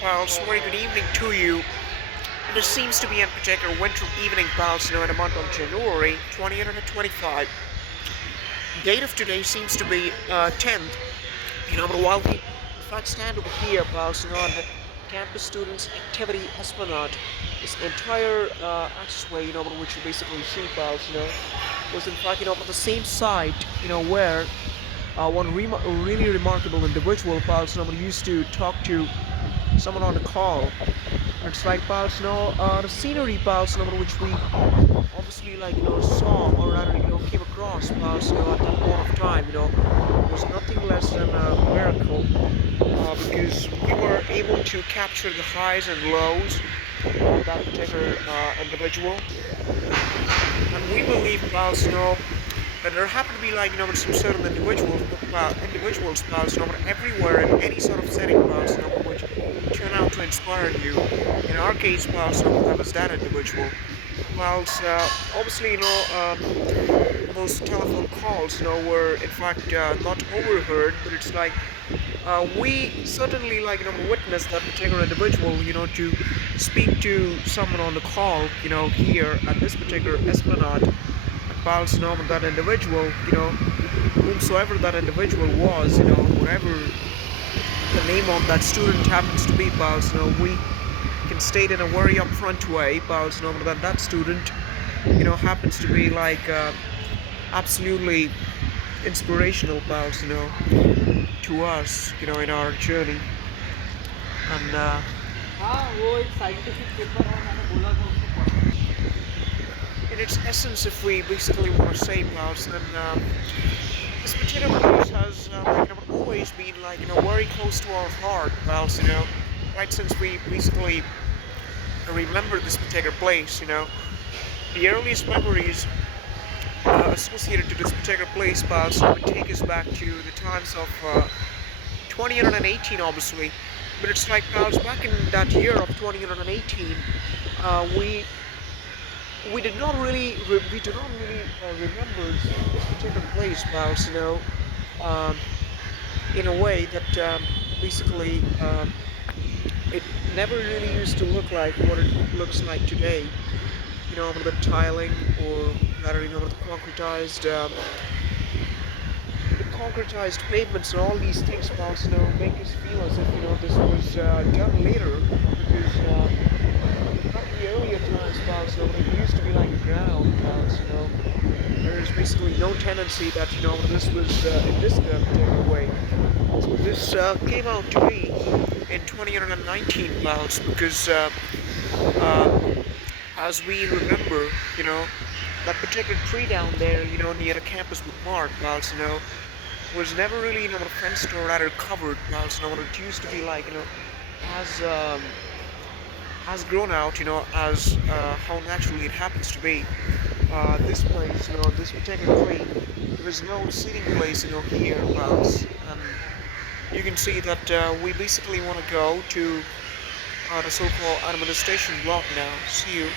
So very good evening to you. This seems to be a particular winter evening, pals, in the month of January 2025. Date of today seems to be 10th. But while we in fact stand over here, pals, on the campus students activity esplanade, this entire accessway, which you basically see, pals, was in fact, at the same site, where really remarkable individual, pals, used to talk to someone on the call. It's like pals, the scenery pals, which we obviously saw or rather came across pals, at that point of time, was nothing less than a miracle, because we were able to capture the highs and lows of that particular individual, and we believe pals, that there happen to be some certain individuals pals, everywhere in any sort of setting pals, which turn out to inspire you. In our case pals, that was that individual. Whilst obviously those telephone calls were in fact not overheard, but it's like we certainly witnessed that particular individual to speak to someone on the call here at this particular esplanade. Pals, that individual, whomsoever that individual was, whatever the name of that student happens to be, pals, we can state in a very upfront way, pals, that that student, happens to be absolutely inspirational, pals, to us, in our journey. And हाँ वो एक scientific paper है मैंने बोला था उसको पढ़ना in its essence, if we basically want to say, pals, then this particular place has always been very close to our heart, pals, right since we basically remember this particular place, the earliest memories associated to this particular place, pals, would take us back to the times of 2018, obviously. But it's like, pals, back in that year of 2018, we did not really remember this particular place, pals, um, in a way that basically it never really used to look like what it looks like today. With the tiling or rather, with the concretized pavements and all these things, pals, make us feel as if this was done later, because back in the earlier times, pals, it used to be like ground, pals, there's basically no tendency that this was in this particular way. This came out to be in 2019, pals, because uh, as we remember, that particular tree down there, near the campus bookmark, pals, was never really, fenced or rather covered, pals, it used to be as has grown out, as how naturally it happens to be. This place, this particular tree, there is no sitting place, here, pals, and you can see that we basically want to go to the so-called administration block now. See you.